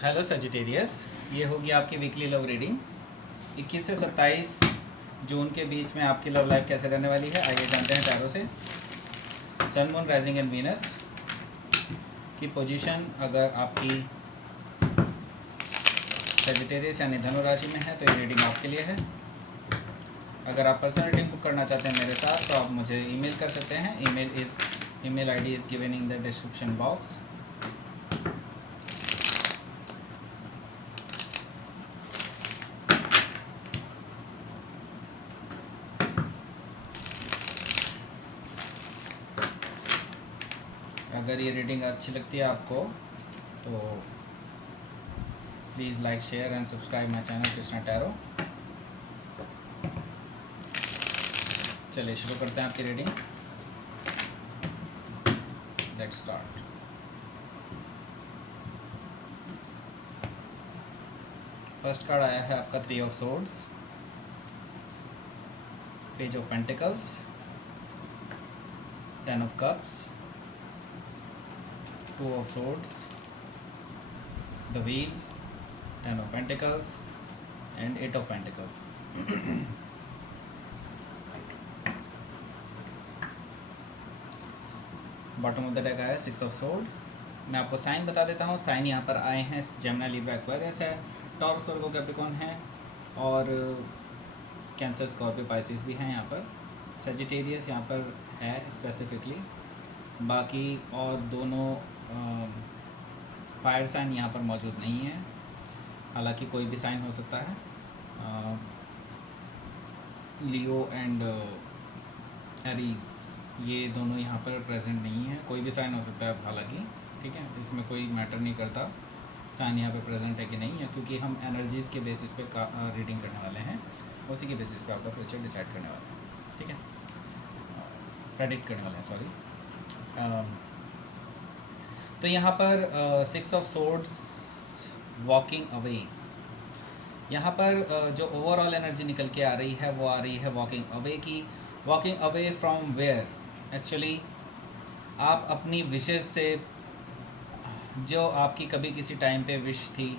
Hello Sagittarius, ये होगी आपकी वीकली लव रीडिंग 21 से 27 जून के बीच में आपकी लव लाइफ कैसे रहने वाली है। आइए जानते हैं टैरो से। सन, मून, राइजिंग एंड वीनस की पोजीशन अगर आपकी सजिटेरियस यानी धनु राशि में है तो ये रीडिंग आपके लिए है। अगर आप पर्सनल रीडिंग बुक करना चाहते हैं मेरे साथ तो आप मुझे ईमेल कर सकते हैं। Email ID is given in the description box. अगर ये रीडिंग अच्छी लगती है आपको तो please like, share and subscribe my channel Krishna tarot. चलिए शुरू करते हैं आपकी reading. Let's start. First card आया है आपका 3 of swords, page of pentacles, 10 of cups, 2 of swords, the wheel, 10 of pentacles and 8 of pentacles। Bottom of the deck आया 6 of sword. मैं आपको साइन बता देता हूँ। साइन यहाँ पर आए हैं जेमिनी, लिब्रा, एक्वेरियस है, टॉरस, वर्गो, कैप्रिकॉर्न है और कैंसर, स्कॉर्पियो, पाइसिस भी हैं यहाँ पर। सजिटेरियस यहाँ पर है स्पेसिफिकली। बाकी और दोनों फायर साइन यहाँ पर मौजूद नहीं है, हालांकि कोई भी साइन हो सकता है। लियो एंड एरीज ये दोनों यहाँ पर प्रेजेंट नहीं है। कोई भी साइन हो सकता है हालांकि, ठीक है, इसमें कोई मैटर नहीं करता साइन यहाँ पे प्रेजेंट है कि नहीं है, क्योंकि हम एनर्जीज़ के बेसिस पे रीडिंग करने वाले हैं। उसी के बेसिस पे आपका फ्यूचर डिसाइड करने वाले हैं, ठीक है, प्रेडिक्ट करने वाले हैं, सॉरी। तो यहाँ पर 6 ऑफ सोर्ड्स, वॉकिंग अवे। यहाँ पर जो ओवरऑल एनर्जी निकल के आ रही है वो आ रही है वॉकिंग अवे की। Walking away from where? Actually आप अपनी विशेष से, जो आपकी कभी किसी टाइम पे विश थी,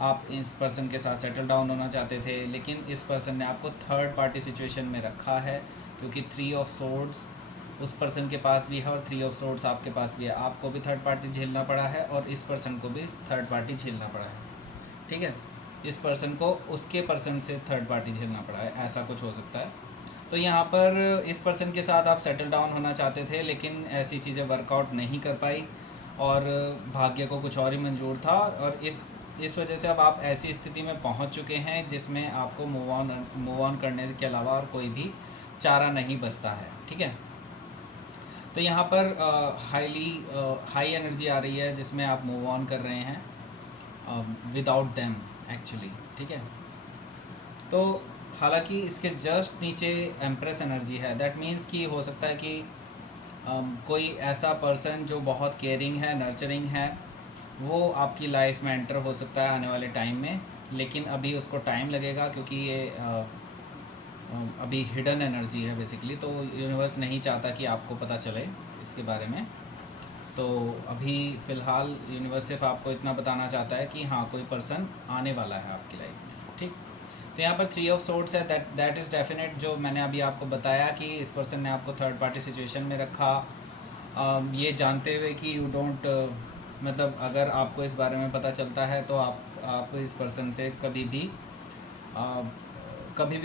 आप इस पर्सन के साथ सेटल डाउन होना चाहते थे, लेकिन इस पर्सन ने आपको थर्ड पार्टी सिचुएशन में रखा है, क्योंकि 3 ऑफ सोर्ड्स उस पर्सन के पास भी है और 3 ऑफ सोर्ड्स आपके पास भी है। आपको भी थर्ड पार्टी झेलना पड़ा है और इस पर्सन को भी थर्ड पार्टी झेलना पड़ा है, ठीक है। इस पर्सन को उसके पर्सन से थर्ड पार्टी झेलना पड़ा है, ऐसा कुछ हो सकता है। तो यहाँ पर इस पर्सन के साथ आप सेटल डाउन होना चाहते थे, लेकिन ऐसी चीज़ें वर्कआउट नहीं कर पाई और भाग्य को कुछ और ही मंजूर था, और इस वजह से अब आप ऐसी स्थिति में पहुँच चुके हैं जिसमें आपको मूव ऑन करने के अलावा और कोई भी चारा नहीं बचता है, ठीक है। तो यहाँ पर हाई एनर्जी आ रही है जिसमें आप मूव ऑन कर रहे हैं विदाउट देम एक्चुअली, ठीक है। तो हालांकि इसके जस्ट नीचे एम्प्रेस एनर्जी है। दैट मीन्स कि हो सकता है कि कोई ऐसा पर्सन जो बहुत केयरिंग है, नर्चरिंग है, वो आपकी लाइफ में एंटर हो सकता है आने वाले टाइम में, लेकिन अभी उसको टाइम लगेगा, क्योंकि ये अभी हिडन एनर्जी है बेसिकली। तो यूनिवर्स नहीं चाहता कि आपको पता चले इसके बारे में। तो अभी फ़िलहाल यूनिवर्स सिर्फ आपको इतना बताना चाहता है कि हाँ, कोई पर्सन आने वाला है आपकी लाइफ में, ठीक। तो यहाँ पर 3 ऑफ सोर्ड्स है। दैट इज़ डेफिनेट, जो मैंने अभी आपको बताया कि इस पर्सन ने आपको थर्ड पार्टी सिचुएशन में रखा, ये जानते हुए कि यू डोंट, मतलब अगर आपको इस बारे में पता चलता है तो आप इस पर्सन से कभी भी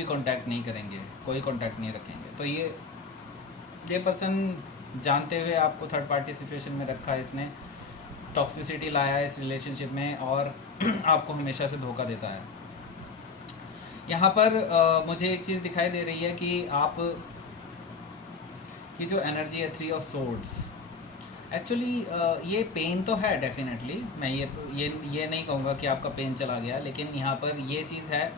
कांटेक्ट नहीं करेंगे, कोई कांटेक्ट नहीं रखेंगे। तो ये पर्सन जानते हुए आपको थर्ड पार्टी सिचुएशन में रखा है, इसने टॉक्सिसिटी लाया है इस रिलेशनशिप में और आपको हमेशा से धोखा देता है। यहाँ पर मुझे एक चीज़ दिखाई दे रही है कि आप की जो एनर्जी है 3 ऑफ सोर्ड्स, एक्चुअली ये पेन तो है डेफिनेटली। मैं ये नहीं कहूँगा कि आपका पेन चला गया, लेकिन यहाँ पर ये चीज़ है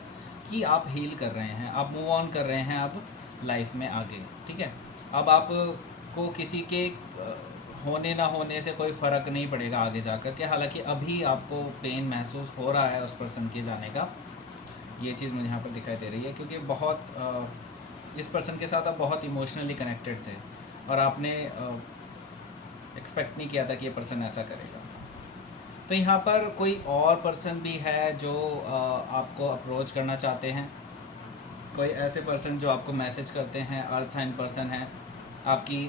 कि आप हील कर रहे हैं, आप मूव ऑन कर रहे हैं अब लाइफ में आगे, ठीक है। अब आपको किसी के होने ना होने से कोई फ़र्क नहीं पड़ेगा आगे जाकर के। हालांकि अभी आपको पेन महसूस हो रहा है उस पर्सन के जाने का, ये चीज़ मुझे यहाँ पर दिखाई दे रही है, क्योंकि इस पर्सन के साथ आप बहुत इमोशनली कनेक्टेड थे और आपने एक्सपेक्ट नहीं किया था कि ये पर्सन ऐसा करेगा। तो यहाँ पर कोई और पर्सन भी है जो आपको अप्रोच करना चाहते हैं, कोई ऐसे पर्सन जो आपको मैसेज करते हैं, अर्थ साइन पर्सन है, आपकी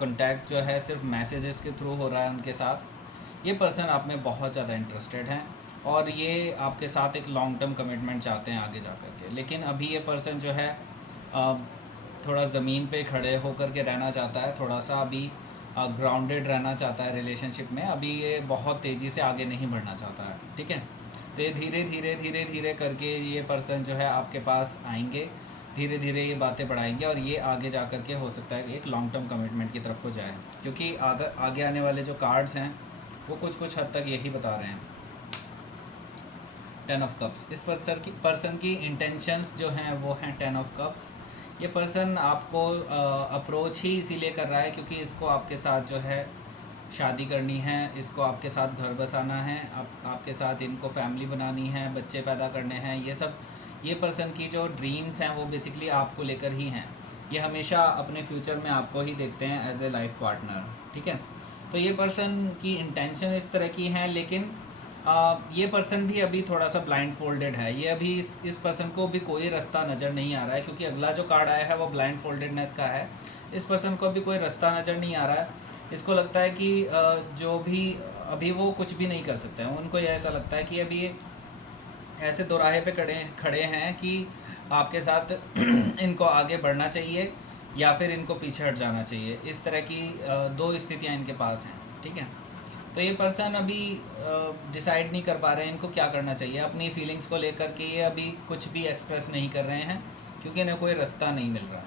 कांटेक्ट जो है सिर्फ मैसेजेस के थ्रू हो रहा है उनके साथ। ये पर्सन आप में बहुत ज़्यादा इंटरेस्टेड हैं और ये आपके साथ एक लॉन्ग टर्म कमिटमेंट चाहते हैं आगे जा कर के। लेकिन अभी ये पर्सन जो है थोड़ा ज़मीन पे खड़े होकर के रहना चाहता है, थोड़ा सा अभी ग्राउंडेड रहना चाहता है रिलेशनशिप में। अभी ये बहुत तेज़ी से आगे नहीं बढ़ना चाहता है, ठीक है। तो ये धीरे धीरे धीरे धीरे करके ये पर्सन जो है आपके पास आएंगे, धीरे धीरे ये बातें बढ़ाएंगे और ये आगे जा कर के हो सकता है कि एक लॉन्ग टर्म कमिटमेंट की तरफ को जाए, क्योंकि आगे आने वाले जो कार्ड्स हैं वो कुछ हद तक यही बता रहे हैं। 10 ऑफ कप्स, इस पर्सन की इंटेंशंस जो हैं वो हैं 10 ऑफ कप्स। ये पर्सन आपको अप्रोच ही इसीलिए कर रहा है क्योंकि इसको आपके साथ जो है शादी करनी है, इसको आपके साथ घर बसाना है, आपके साथ इनको फैमिली बनानी है, बच्चे पैदा करने हैं। ये सब ये पर्सन की जो ड्रीम्स हैं वो बेसिकली आपको लेकर ही हैं। ये हमेशा अपने फ्यूचर में आपको ही देखते हैं एज ए लाइफ पार्टनर, ठीक है। तो ये पर्सन की इंटेंशन इस तरह की हैं, लेकिन ये पर्सन भी अभी थोड़ा सा ब्लाइंड फोल्डेड है। ये अभी इस पर्सन को भी कोई रास्ता नज़र नहीं आ रहा है, क्योंकि अगला जो कार्ड आया है वो ब्लाइंड फोल्डेडनेस का है। इस पर्सन को अभी कोई रास्ता नज़र नहीं आ रहा है। इसको लगता है कि जो भी अभी वो कुछ भी नहीं कर सकते हैं। उनको ये ऐसा लगता है कि अभी ये ऐसे दोराहे पे खड़े हैं कि आपके साथ इनको आगे बढ़ना चाहिए या फिर इनको पीछे हट जाना चाहिए। इस तरह की दो स्थितियाँ इनके पास हैं, ठीक है। तो ये पर्सन अभी डिसाइड नहीं कर पा रहे हैं इनको क्या करना चाहिए। अपनी फीलिंग्स को लेकर के ये अभी कुछ भी एक्सप्रेस नहीं कर रहे हैं क्योंकि इन्हें कोई रास्ता नहीं मिल रहा।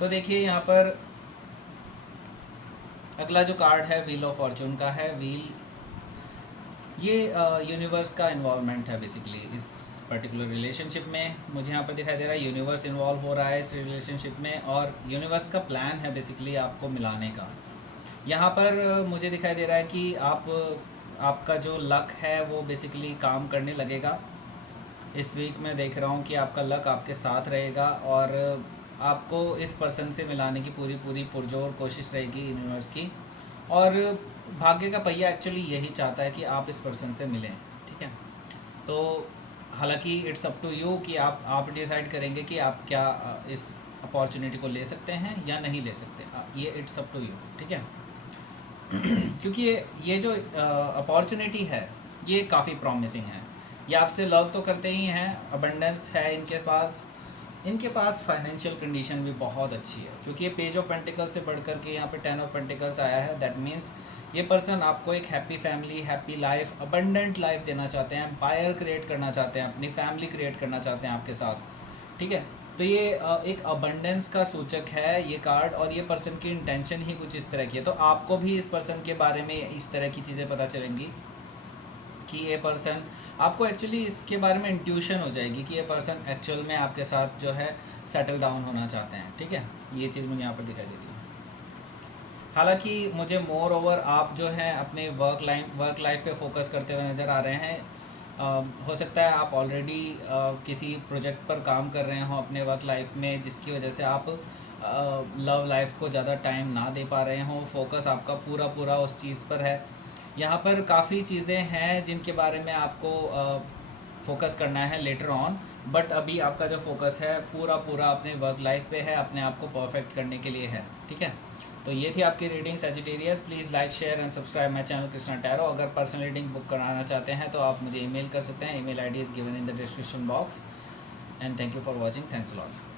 तो देखिए यहाँ पर अगला जो कार्ड है व्हील ऑफ फॉर्चून का है। व्हील ये यूनिवर्स का इन्वॉल्वमेंट है बेसिकली इस पर्टिकुलर रिलेशनशिप में। मुझे यहाँ पर दिखाई दे रहा है यूनिवर्स इन्वॉल्व हो रहा है इस रिलेशनशिप में और यूनिवर्स का प्लान है बेसिकली आपको मिलाने का। यहाँ पर मुझे दिखाई दे रहा है कि आपका जो लक है वो बेसिकली काम करने लगेगा। इस वीक में देख रहा हूँ कि आपका लक आपके साथ रहेगा और आपको इस पर्सन से मिलाने की पूरी पुरजोर कोशिश रहेगी यूनिवर्स की। और भाग्य का पहिया एक्चुअली यही चाहता है कि आप इस पर्सन से मिलें, ठीक है। तो हालांकि इट्स अप टू यू कि आप डिसाइड करेंगे कि आप क्या इस अपॉर्चुनिटी को ले सकते हैं या नहीं ले सकते। ये इट्स अप टू यू, ठीक है। क्योंकि ये जो अपॉर्चुनिटी है ये काफ़ी प्रॉमिसिंग है। ये आपसे लव तो करते ही हैं, अबंडेंस है इनके पास फाइनेंशियल कंडीशन भी बहुत अच्छी है, क्योंकि ये पेज ऑफ पेंटिकल्स से बढ़ कर के यहाँ पे 10 ऑफ पेंटिकल्स आया है। दैट मीन्स ये पर्सन आपको एक happy family, happy life, abundant life देना चाहते हैं, एम्पायर क्रिएट करना चाहते हैं, अपनी फैमिली क्रिएट करना चाहते हैं आपके साथ, ठीक है। तो ये एक अबंडेंस का सूचक है ये कार्ड और ये पर्सन की इंटेंशन ही कुछ इस तरह की है। तो आपको भी इस पर्सन के बारे में इस तरह की चीज़ें पता चलेंगी कि ये पर्सन, आपको एक्चुअली इसके बारे में इंट्यूशन हो जाएगी कि ये पर्सन एक्चुअल में आपके साथ जो है सेटल डाउन होना चाहते हैं, ठीक है। ये चीज़ मुझे यहाँ पर दिखाई दे रही है। हालांकि मुझे मोर ओवर आप जो है अपने वर्क लाइफ पे फोकस करते हुए नज़र आ रहे हैं। हो सकता है आप ऑलरेडी किसी प्रोजेक्ट पर काम कर रहे हों अपने वर्क लाइफ में, जिसकी वजह से आप लव लाइफ को ज़्यादा टाइम ना दे पा रहे हों। फोकस आपका पूरा उस चीज़ पर है। यहाँ पर काफ़ी चीज़ें हैं जिनके बारे में आपको फोकस करना है लेटर ऑन, बट अभी आपका जो फोकस है पूरा अपने वर्क लाइफ पे है, अपने आप को परफेक्ट करने के लिए है, ठीक है। तो ये थी आपकी reading Sagittarius. Please like share and subscribe my channel Krishna tarot. अगर पर्सनल रीडिंग बुक कराना चाहते हैं तो आप मुझे ईमेल कर सकते हैं। Email ID is given in the description box. And thank you for watching. Thanks a lot.